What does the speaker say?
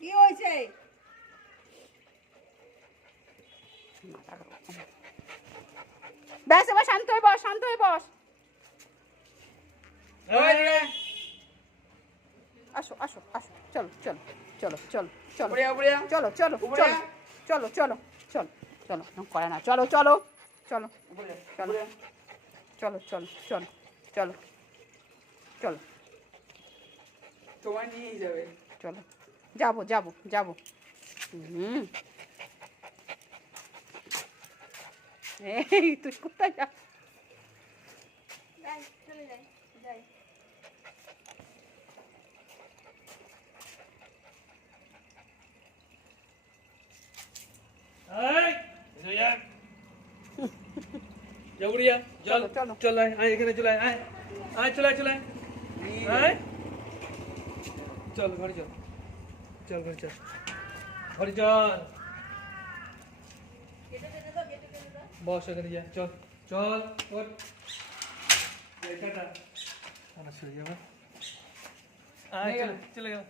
কি হয়েছে? ব্যাস এবার শান্ত হয়ে বস, শান্ত হয়ে বস। আসো আসো আসো, চলো চলো চলো চলো চলো চলো চলো চলো চলো চলো চলো করে না, চলো চলো চলো চলো চলো চলো চলো চলো চলো তোমার নিয়ে যাবে। চলো যাবো যাবো যাবো। এই তুই কোথায় যা? চলে যাই যাই। চলো চলো চল আয় এখানে চলে আয় আয় আয় চলে আয় চলে আয় আয় চল ঘরে চল চল ঘরে চল ঘরে চল বস এখানে যা চল চল ওঠ টাটা আমার চলে যাবে আয় চলে গেল